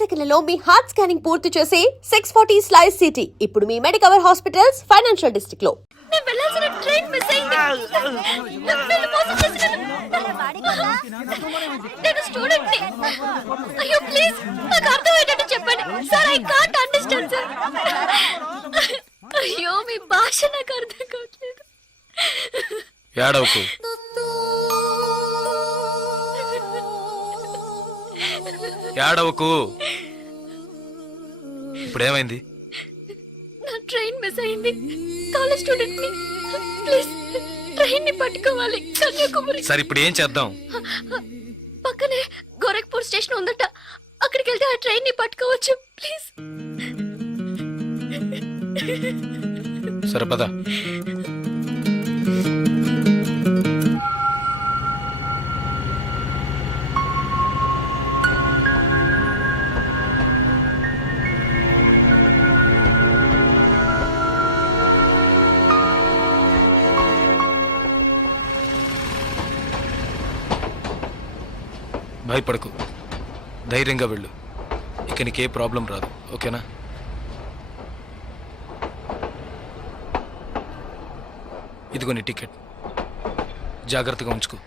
సెకండ్లలో మీ heart scanning పూర్తి చేసి 640 స్లైస్ సిటీ ఇప్పుడు మీ మెడికవర్ హాస్పిటల్స్ ఫైనాన్షియల్ డిస్ట్రిక్ట్ లో. నేను వెళ్ళాల్సిన ట్రైన్ మిస్ అయింది. వీళ్ళు మోసం చేశారు. నేను స్టూడెంట్ ని. అయ్యో ప్లీజ్ నాకు అర్థమయ్యేటట్టు చెప్పండి sir. I can't understand sir. అయ్యో మీ భాష నాకు అర్థం కావట్లేదు. ఏడవకు. ఏడవకు. ఇప్పుడేమైంది? నా ట్రైన్ మిస్ అయింది. కాలేజ్ స్టూడెంట్ ని. ప్లీజ్ ట్రైన్ ని పట్టుకోవాలి. కన్యాకుమారి. సరే ఇప్పుడు ఏం చేద్దాం? పక్కనే గోరఖ్పూర్ స్టేషన్ ఉందట. అక్కడికి వెళ్తే ఆ ట్రైన్ ని పట్టుకోవచ్చు. ప్లీజ్. సరే పద. భయపడకు, ధైర్యంగా వెళ్ళు. ఇక నీకే ప్రాబ్లం రాదు, ఓకేనా? ఇదిగో నీ టికెట్, జాగ్రత్తగా ఉంచుకో.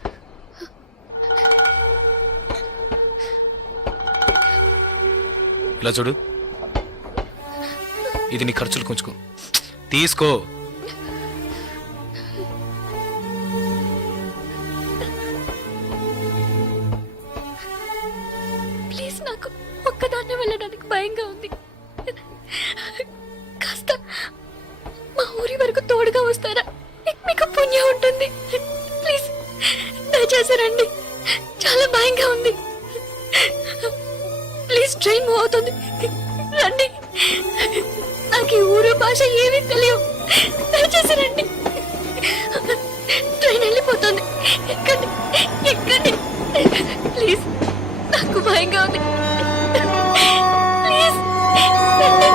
ఇలా చూడు, ఇది నీ ఖర్చులు కొంచుకో. తీసుకో. ప్లీజ్ నాకు ఒక్కదాన్నే వెళ్ళడానికి భయంగా ఉంది. కాస్త మా ఊరి వరకు తోడుగా వస్తారా? మీకు పుణ్యం ఉంటుంది. ప్లీజ్ దయచేసి రండి. చాలా భయంగా ఉంది. ప్లీజ్ ట్రైన్ మూవ్ అవుతుంది. రండి. నాకు ఈ ఊరు భాష ఏమీ తెలియవు. దయచేసి రండి. ట్రైన్ వెళ్ళిపోతుంది. ఎక్కండి, ఎక్కండి. ప్లీజ్ నాకు భయంగా ఉంది. ప్లీజ్ రండి.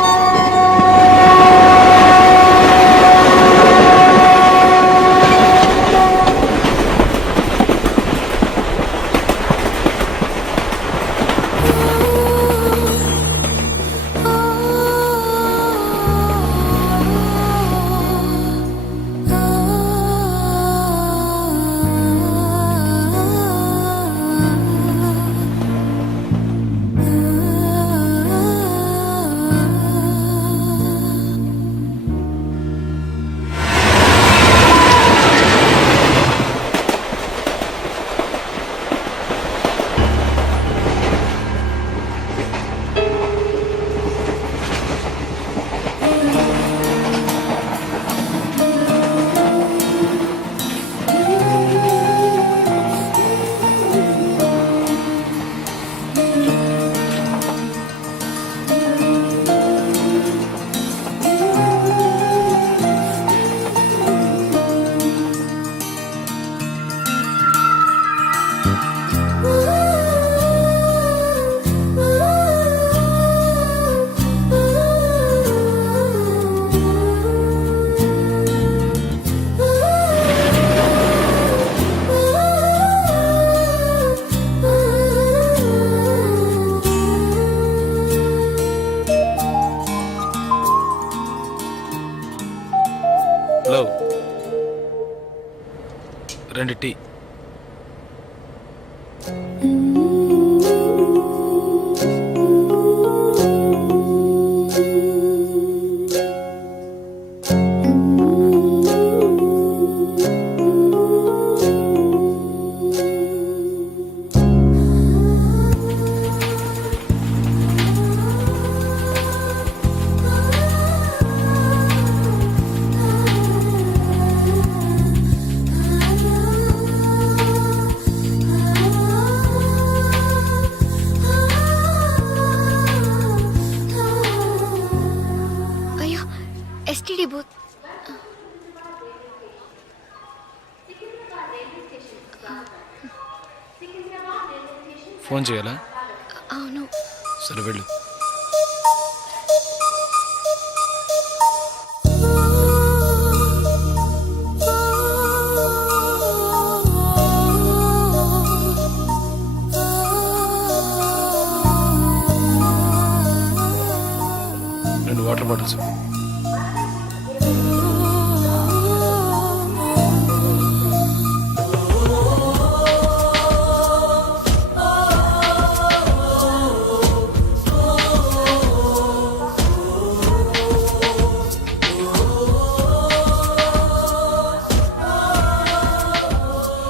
హలో, 2 టీ. STD booth. ఫోన్ చేయాలా? అవును. సరే వెళ్ళు. Water bottles.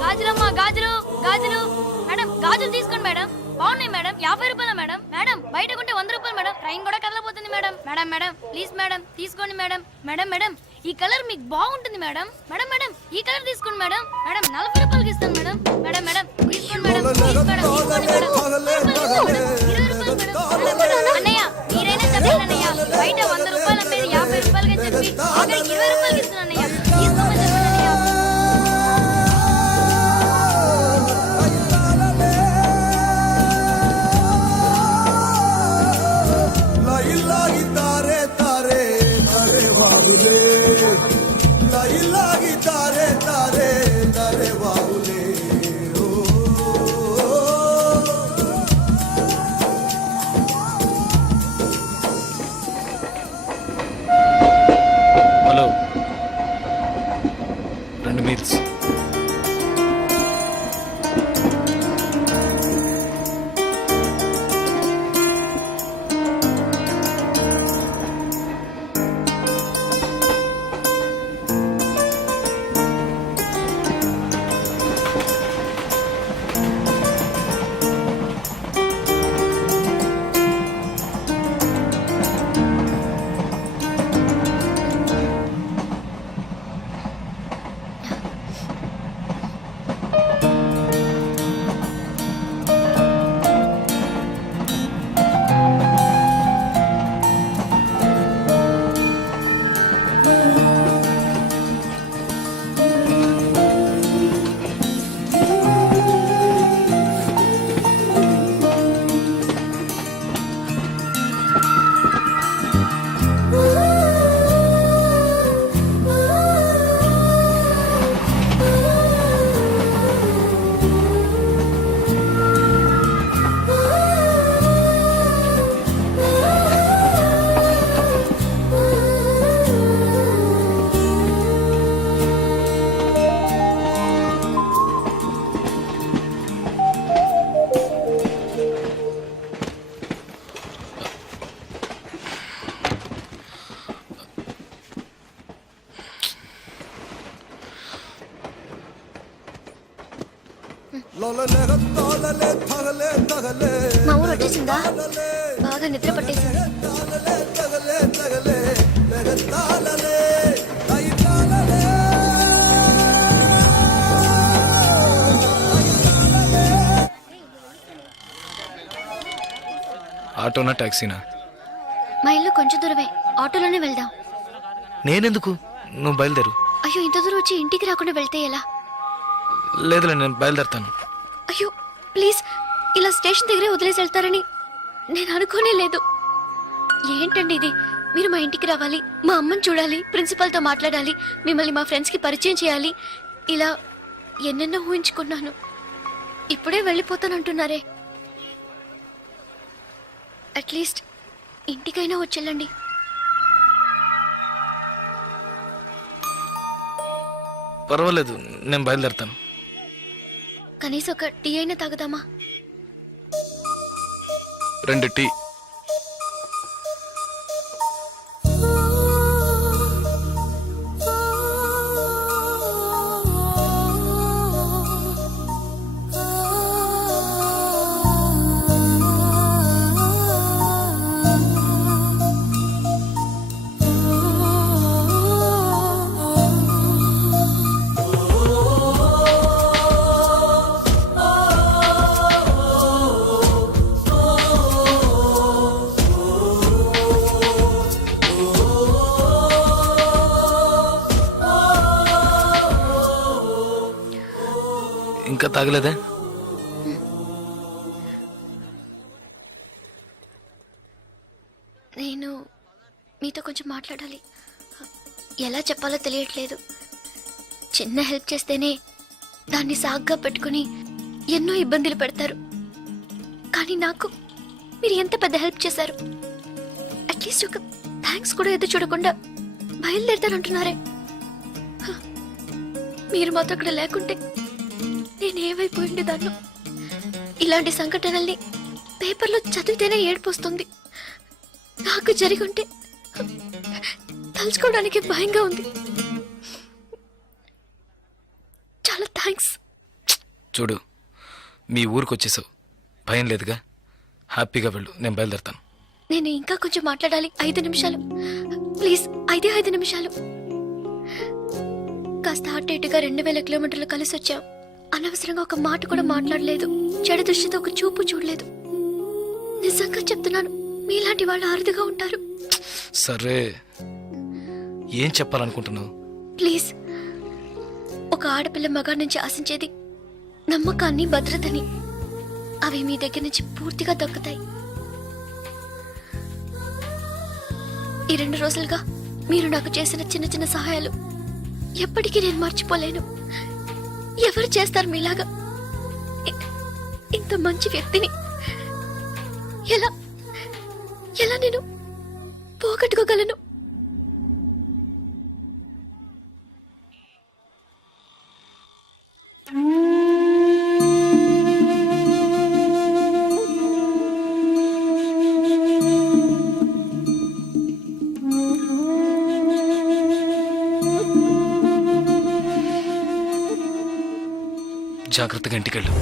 గాజులమ్మా గాజులు గాజులు మేడం గాజులు తీసుకోండి మేడం. బాగున్నాయి మేడం. 50 రూపాయల మేడం. మేడం బయట కొంటే 100 రూపాయలు మేడం. ట్రైన్ కూడా కదలపోతుంది madam. Madam madam please madam తీసుకోండి మేడం. మేడం మేడం ఈ కలర్ మీకు బాగుంటుంది మేడం. మేడం మేడం ఈ కలర్ తీసుకోండి మేడం. మేడం 40 రూపాయలకి ఇస్తాను మేడం. మేడం మేడం తీసుకోండి మేడం. ప్లీజ్ మేడం తీసుకోండి మేడం. 20 రూపాయలు మేడం. అన్నయ్య మీరైనా చెప్పండి అన్నయ్య. బయట 100 రూపాయలు అమ్మేది 50 రూపాయలకి చెప్పి ఆఖరికి 20 రూపాయలకి ఇస్తాను అన్నయ్య. తీసుకోమని చెప్పండి అన్నయ్య. Hello, 2 meals. మా ఊరు వచ్చేసిందా? బాగా నిద్ర పట్టేసింది. ఆటోనా టాక్సీనా? మా ఇల్లు కొంచెం దూరమే, ఆటోలోనే వెళ్దాం. నేనెందుకు, నువ్వు బయలుదేరు. అయ్యో ఇంత దూరం వచ్చి ఇంటికి రాకుండా వెళ్తే ఎలా? లేదులే, నేను బయలుదేరుతాను. అయ్యో ప్లీజ్, ఇలా స్టేషన్ దగ్గరే వదిలేసి వెళ్తారని నేను అనుకోనే లేదు. ఏంటండి ఇది? మీరు మా ఇంటికి రావాలి, మా అమ్మని చూడాలి, ప్రిన్సిపల్తో మాట్లాడాలి, మిమ్మల్ని మా ఫ్రెండ్స్కి పరిచయం చేయాలి, ఇలా ఎన్నెన్నో ఊహించుకున్నాను. ఇప్పుడే వెళ్ళిపోతానంటున్నారే. అట్లీస్ట్ ఇంటికైనా వచ్చేళ్ళండి. పర్వాలేదు, నేను బయలుదేరుతాను. కనీసం ఒక టీ అయినా తాగుదామా? 2 టీ. ఇంకా తాగలేదే? నేను మీతో కొంచెం మాట్లాడాలి. ఎలా చెప్పాలో తెలియట్లేదు. చిన్న హెల్ప్ చేస్తేనే దాన్ని సాగ్గా పెట్టుకుని ఎన్నో ఇబ్బందులు పెడతారు. కానీ నాకు మీరు ఎంత పెద్ద హెల్ప్ చేశారు. అట్లీస్ట్ ఒక థ్యాంక్స్ కూడా ఎదురు చూడకుండా బయలుదేరుతానంటున్నారే. హ, మీరు మాత్రం అక్కడ లేకుంటే నేను ఏమైపోయింది దాన్ని. ఇలాంటి సంఘటనల్ని పేపర్లో చదివితేనే ఏడుపొస్తుంది. నాకు జరిగి ఉంటే తలుచుకోవడానికి భయంగా ఉంది. చాలా థ్యాంక్స్. చూడు, మీ ఊరికి వచ్చేసావు, భయం లేదుగా, హ్యాపీగా వెళ్ళు. నేను బయలుదేరుతాను. నేను ఇంకా కొంచెం మాట్లాడాలి. 5 నిమిషాలు ప్లీజ్. 5 నిమిషాలు. కాస్త అటు ఇటుగా 2000 కిలోమీటర్లు కలిసి వచ్చాం. అనవసరంగా ఒక మాట కూడా మాట్లాడలేదు. చెడు దృష్టితో ఒక చూపు చూడలేదు. నిజంగా చెప్తున్నాను, మీలాంటి వాళ్ళు అరుదుగా ఉంటారు. సరే, ఏం చెప్పాలనుకుంటున్నావు? ప్లీజ్. ఒక ఆడపిల్ల మగాడి నుంచి ఆశించేది నమ్మకాన్ని, భద్రతని. అవి మీ దగ్గర నుంచి పూర్తిగా దక్కుతాయి. ఈ 2 రోజులుగా మీరు నాకు చేసిన చిన్న చిన్న సహాయాలు ఎప్పటికీ నేను మర్చిపోలేను. ఎవరు చేస్తారు మీలాగా? ఇంత మంచి వ్యక్తిని ఎలా ఎలా నేను పోగొట్టుకోగలను? జాగ్రత్తగా ఇంటికెళ్ళు.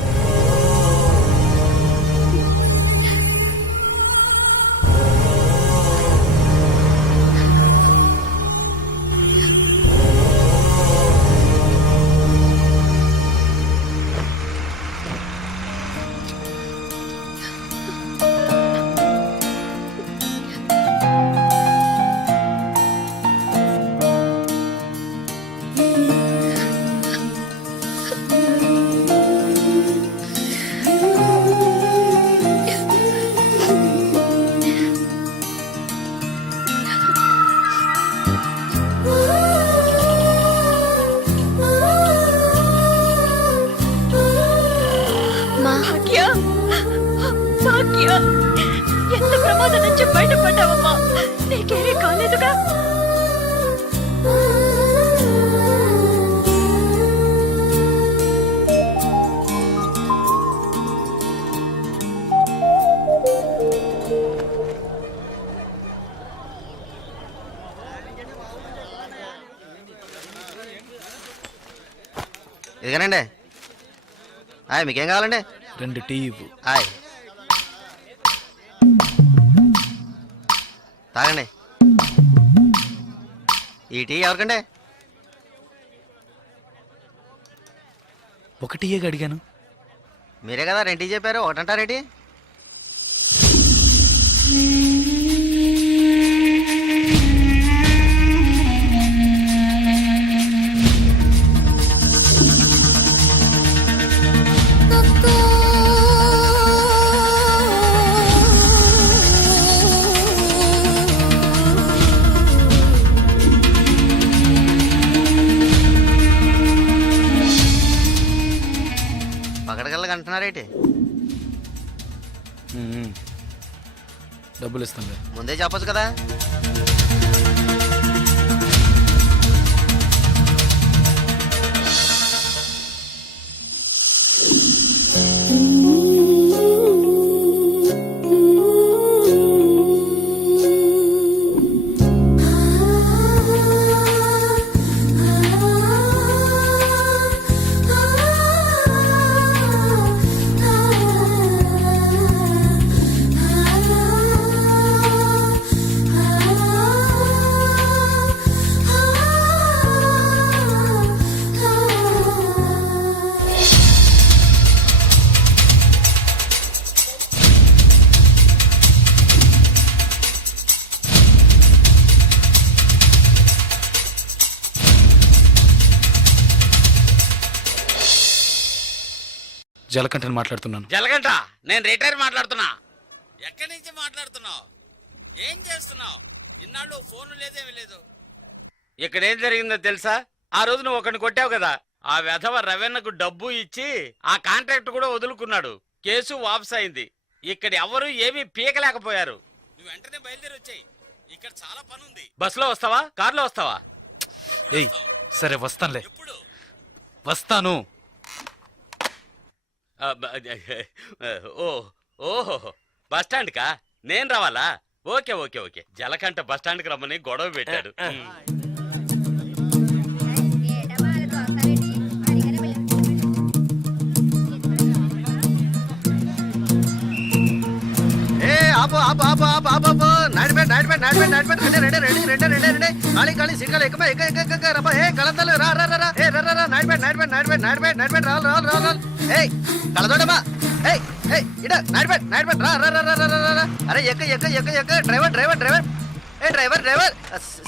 ఎంత ప్రమాదం నుంచి బయటపడ్డావమ్మా? నీకేమీ కాలేదుగా? ఇదిగానండి. మీకేం కావాలండి? 2 టీ ఇవ్వు. తాగండి. ఈ టీ ఎవరికండి? 1 టీయే అడిగాను. మీరే కదా 2 టీ చెప్పారు, ఒకటంటారేటి? పగడగల్లగా అంటున్నారేటి? డబ్బులు ఇస్తాను. ముందే చెప్పొచ్చు కదా. జలకంఠని మాట్లాడుతున్నాను. జలగంట, నేను రిటైర్ మాట్లాడుతున్నా. ఎక్కడి నుంచి మాట్లాడుతున్నావు? ఏం చేస్తున్నావు? ఇన్నాళ్ళు ఫోన్ లేదేమీ లేదు. ఇక్కడ ఏం జరిగిందో తెలుసా? ఆ రోజు నువ్వు ఒకరిని కొట్టావు కదా, ఆ వెధవ రవెన్నకు డబ్బు ఇచ్చి ఆ కాంట్రాక్ట్ కూడా వదులుకున్నాడు. కేసు వాపస్ అయింది. ఇక్కడ ఎవరు ఏమీ పీకలేకపోయారు. నువ్వు వెంటనే బయలుదేరి వచ్చాయి. ఇక్కడ చాలా పని ఉంది. బస్సులో వస్తావా, కార్లో వస్తావా? ఏయ్ సరే వస్తానులే, ఎప్పుడు? వస్తాను. ఓహో బస్ స్టాండ్ కా నేను రావాలా? Okay okay okay. Jalakanta bus stand కి రమ్మని గొడవ పెట్టాడు. ఏ ఆపు ఆపు ఆపు ఆపు ఆపు ఆపు నాడిపేట నాడిపేట నాడిపేట నాడిపేట రెండే రెండే రెండే రెండే రెండే ఖాళీ ఖాళీ సిగ్గాలు ఎక్కువ ఎక్క ఎక్క ఎక్క రబ్బా ఏ కళంతలు రా రా రా ఏ రా రా రా నాడిపేట నాడిపేట నాడిపేట నాడిపేట నాడిపేట రావాలి రావాలి రావాలి ఏయ్ కళదోడమ్మా ఏయ్ ఏయ్ ఇడ నాడిపేట నాడిపేట రా రా రా రా రా రా అరే ఎక్క ఎక్క ఎక్క ఎక్క డ్రైవర్ డ్రైవర్ డ్రైవర్ ఏ డ్రైవర్ డ్రైవర్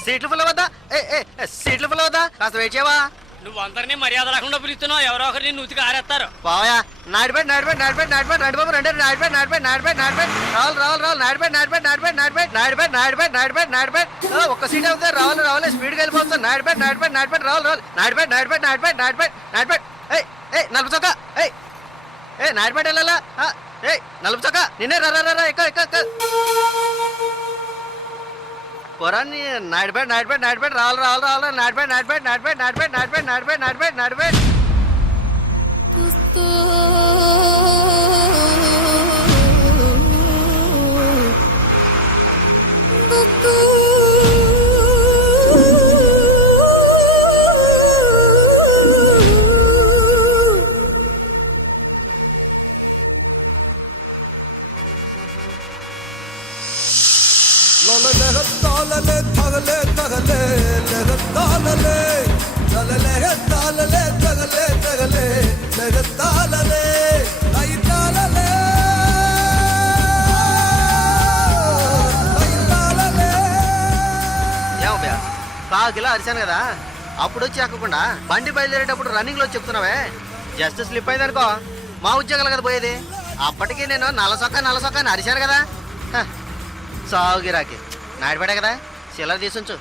సీట్లు ఫుల్ అవుతా ఏ సీట్లు ఫుల్ అవుతా కాస్త వెయిట్ చేయవా? నువ్వు అందరినీ మర్యాద లేకుండా పిలుస్తున్నావు, ఎవరో ఒకరిని నూతికి ఆరేస్తారు. పోయా నాడిపేట నాడిపేట నాడిపేట నాడిపేట నాడి బాబు రెండే నాడిపేట నాడిపేట నాడిపేట నాడిపేట రావాలి రావాలి రావాలి నాడిపేట నాడిపేట నాడిపేట నాడిపేట నాడిపేట నాడిపేట నాడిపేట నాడిపేట ఒక్క సీట్ అవుతుంది రావాలి రావాలి స్పీడ్గా వెళ్ళిపోతుంది నాడిపేట నాడిపేట నాడిపేట రావాలి రావాలి నాడిపేట నాడిపేట నాడిపేట నాడిపేట నాడిపేట ఏయ్ ఏయ్ నలుపు చొక్క ఏయ్ ఏ నాడిపేట వెళ్ళాలా ఏయ్ నలుపు చొక్క నిన్నే రా రా రా ఎక్క ఎక్క ఎక్క పొరాన్ని నాడిపేట నాడిపేట నాడిపేట రావాలి రావాలి రావాలి నాడిపేట నాడిపేట నాడిపేట నాడిపేట నాడిపేట నాడిపేట నాడిపేట నాడిపేట కాకిలా అరిశాను కదా అప్పుడు వచ్చి ఎక్కకుండా బండి బయలుదేరేటప్పుడు రన్నింగ్ లో చెప్తున్నావే జస్ట్ స్లిప్ అయిందనుకో మా ఉద్యోగాలు కదా పోయేది. అప్పటికి నేను నల్లసొక్క అని అరిశాను కదా సాగుగిరాకి నాడిపేట కదా చిల్లర తీసుంచు.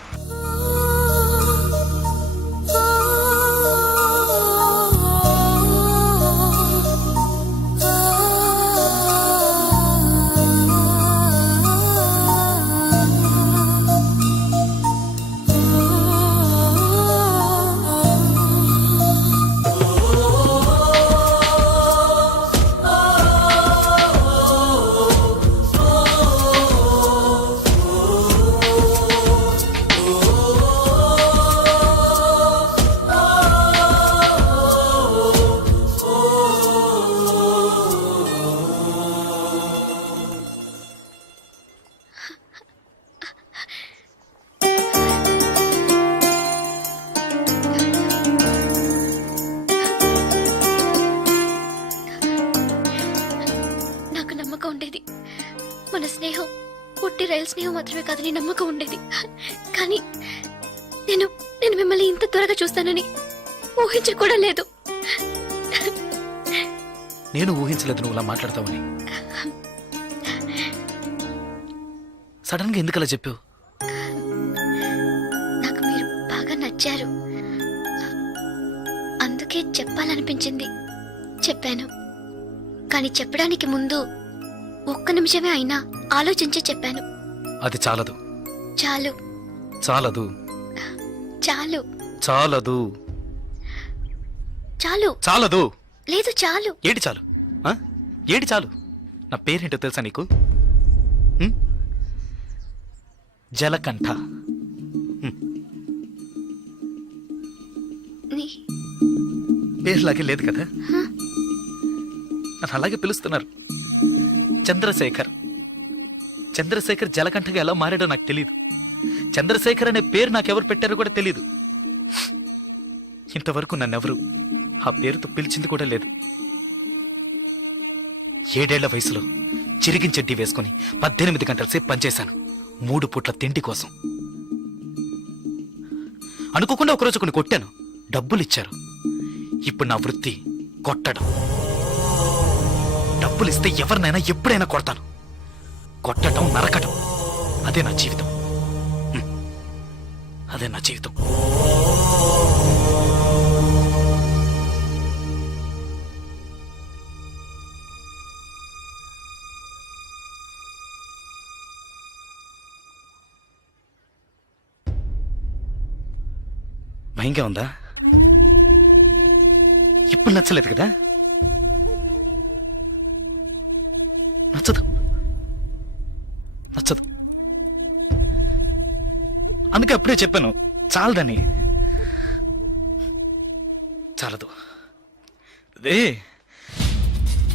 ఉండేది మన స్నేహం పుట్టి రైలు స్నేహం మాత్రమే కాదని నమ్మకం ఉండేది. కానీ నేను నేను మిమ్మల్ని ఇంత త్వరగా చూస్తానని ఊహించి కూడా లేదు. నేను ఊహించలేదు నువ్వు ఇలా మాట్లాడతావని. సడన్ గా ఎందుకలా చెప్పావు? నాకు మీరు బాగా నచ్చారు, అందుకే చెప్పాలనిపించింది చెప్పాను. కానీ చెప్పడానికి ముందు ఒక్క నిమిషమే అయినా ఆలోచించి చెప్పాను. అది చాలదు. చాలు. చాలదు. చాలు. చాలదు. చాలు. చాలదు. లేదు చాలు. ఏటి చాలు? ఏటి చాలు? నా పేరేంటో తెలుసా నీకు? జలకంఠ. పేరులాగే లేదు కదా, నన్ను అలాగే పిలుస్తున్నారు. చంద్రశేఖర్. చంద్రశేఖర్ జలకంఠగా ఎలా మారాడో నాకు తెలియదు. చంద్రశేఖర్ అనే పేరు నాకెవరు పెట్టారో కూడా తెలీదు. ఇంతవరకు నన్నెవరు ఆ పేరుతో పిలిచింది కూడా లేదు. 7 ఏళ్ల వయసులో చిరిగిన చెడ్డీ వేసుకుని 18 గంటల సేపు పనిచేశాను 3 పూట్ల తిండి కోసం. అనుకోకుండా ఒకరోజు కొన్ని కొట్టాను, డబ్బులు ఇచ్చారు. ఇప్పుడు నా వృత్తి కొట్టడం. డబ్బులు ఇస్తే ఎవరినైనా ఎప్పుడైనా కొడతాను. కొట్టడం, నరకడం, అదే నా జీవితం. అదే నా జీవితం. భయంగా ఉందా? ఇప్పుడు నచ్చలేదు కదా? నచ్చదు నచ్చదు అందుకే అప్పుడే చెప్పాను చాలదని. చాలదు. అదే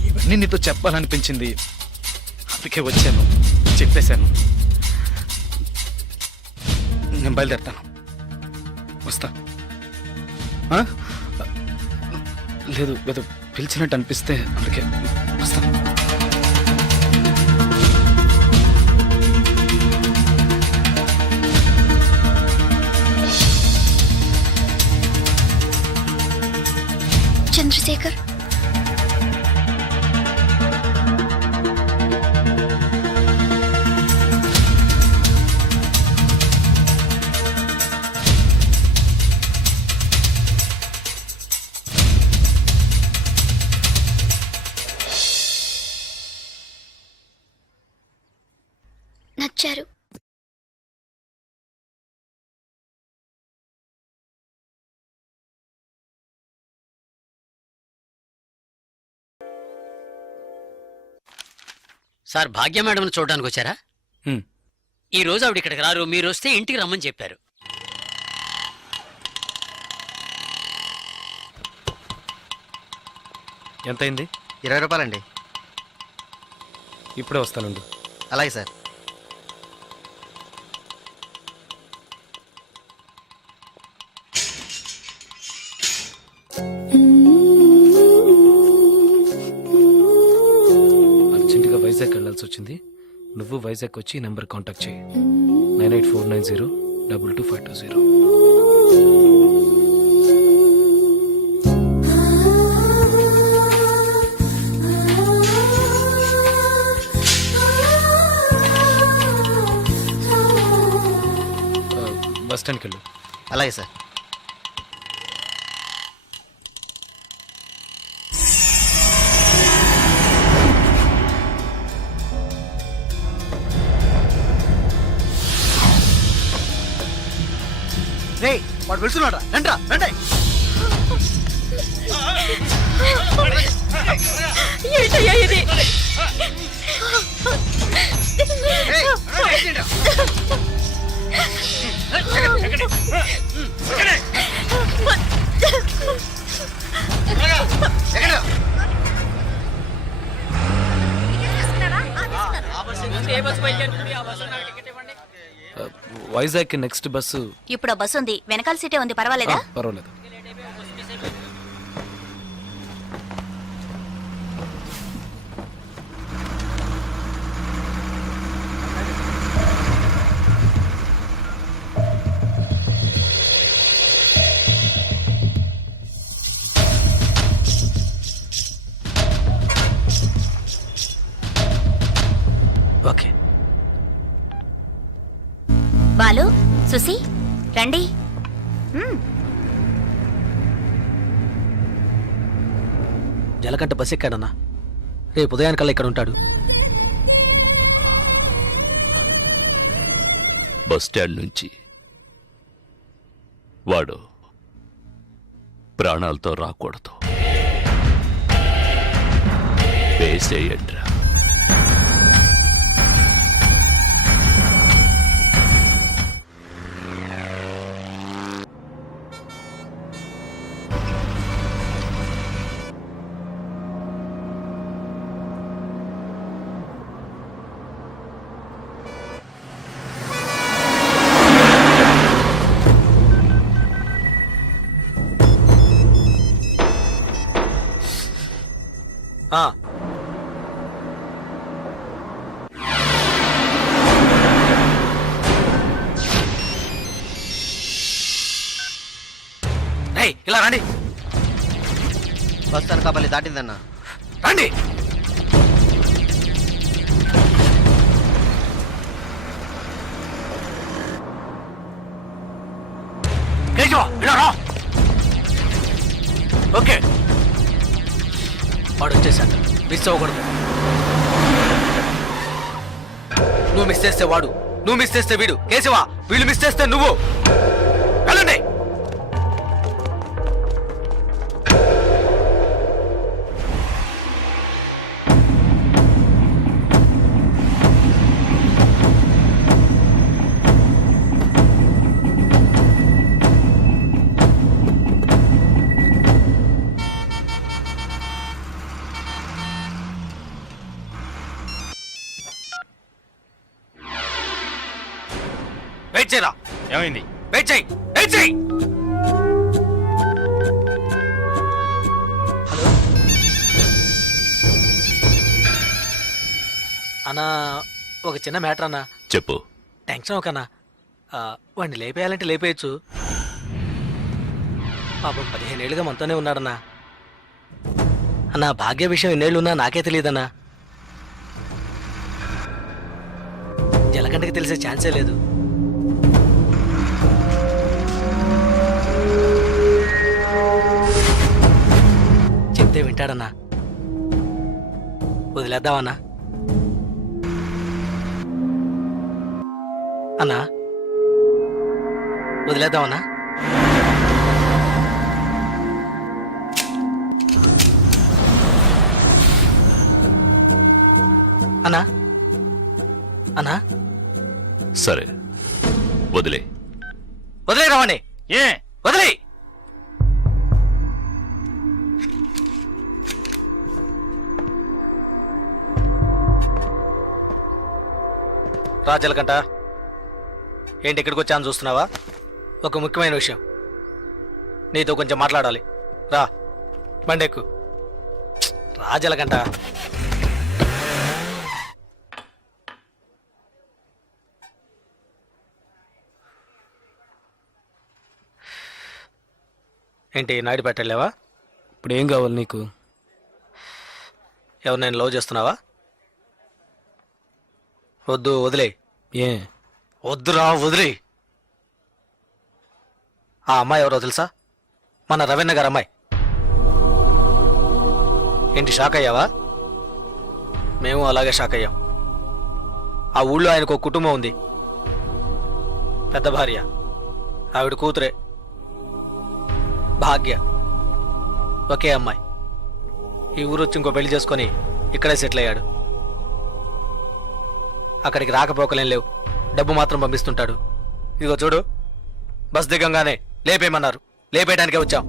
ఇవన్నీ నీతో చెప్పాలనిపించింది, అందుకే వచ్చాను, చెప్పేశాను. నేను బయలుదేరుతాను, వస్తా. ఆ? లేదు ఏదో పిలిచినట్టు అనిపిస్తే అందుకే వస్తా. చంద్రశేఖర్, నచ్చారు. సార్ భాగ్య మేడం చూడడానికి వచ్చారా? హ్మ్. ఈ రోజు ఆవిడ ఇక్కడికి రారు, మీరు వస్తే ఇంటికి రమ్మని చెప్పారు. ఎంతైంది? 20 రూపాయలండి. ఇప్పుడే వస్తానండి. అలాగే సార్. అర్జెంటుగా వైజాగ్ వెళ్ళాల్సి వచ్చింది. నువ్వు వైజాగ్ వచ్చి ఈ నెంబర్ కాంటాక్ట్ చేయి. 9849022520. బస్ స్టాండ్కి వెళ్ళు. అలాగే సార్. రేయ్, వాడు వెళ్తున్నాడు. రండ్రా, రండి. ఏయ్, ఏంటిరా? ఎక్కడ? Vizag next bus. ఇప్పుడు ఆ బస్సు ఉంది, వెనకాల సీటే ఉంది, పర్వాలేదా? పర్వాలేదు. ఓకే. బాలు, సుసి, రండి. జలకంట బస్ ఎక్కాడన్నా, రేపు ఉదయానికల్లా ఇక్కడ ఉంటాడు. బస్ స్టాండ్ నుంచి వాడు ప్రాణాలతో రాకూడదు. వేసేయండ్రా. ఇలా రండి, బస్ అనకాపల్లి దాటిందన్నా. రండి. ఓకే, వాడు వచ్చేసాడు, మిస్ అవ్వకూడదు. నువ్వు మిస్ చేస్తే వాడు, నువ్వు మిస్ చేస్తే వీడు. కేశవా, వీళ్ళు మిస్ చేస్తే నువ్వు. వెళ్ళండి. వెయిట్ చేయరా. ఏమైంది? వెయిట్ చేయి, వెయిట్ చేయి. అన్నా ఒక చిన్న మ్యాటర్ అన్నా. చెప్పు. టెన్షన్ ఒకన్నా. వాడిని లేపేయాలంటే లేపేయచ్చు. పాపం 15 ఏళ్ళుగా మనతోనే ఉన్నాడన్నా. అన్నా భాగ్య విషయం ఎన్నేళ్ళున్నా నాకే తెలియదన్నా. జలకంటకి తెలిసే ఛాన్సే లేదు. చెప్తే వింటాడన్నా. వదిలేద్దామన్నా. అన్నా వదిలేద్దామన్నా. అన్నా అన్నా సరే వదిలే. వదిలే రావండి. ఏ వదిలే. రాజలకంట ఏంటి ఇక్కడికి వచ్చాను చూస్తున్నావా? ఒక ముఖ్యమైన విషయం నీతో కొంచెం మాట్లాడాలి. రా బండెక్కు. రాజలకంట ఏంటి నాయుడు పెట్టలేవా? ఇప్పుడు ఏం కావాలి నీకు? ఎవరు నేను లవ్ చేస్తున్నావా? వద్దు వదిలే. ఏ వద్దురా వదిలే. ఆ అమ్మాయి ఎవరో తెలుసా? మన రవీణ గారు అమ్మాయి. ఏంటి షాక్ అయ్యావా? మేము అలాగే షాక్ అయ్యాం. ఆ ఊళ్ళో ఆయనకు ఒక కుటుంబం ఉంది. పెద్ద భార్య, ఆవిడ కూతురే భాగ్య, ఒకే అమ్మాయి. ఈ ఊరు వచ్చి ఇంకో పెళ్లి చేసుకొని ఇక్కడే సెటిల్ అయ్యాడు. అక్కడికి రాకపోకలేం లేవు, డబ్బు మాత్రం పంపిస్తుంటాడు. ఇదిగో చూడు, బస్ దిగంగానే లేపేయమన్నారు. లేపేయడానికే వచ్చాం.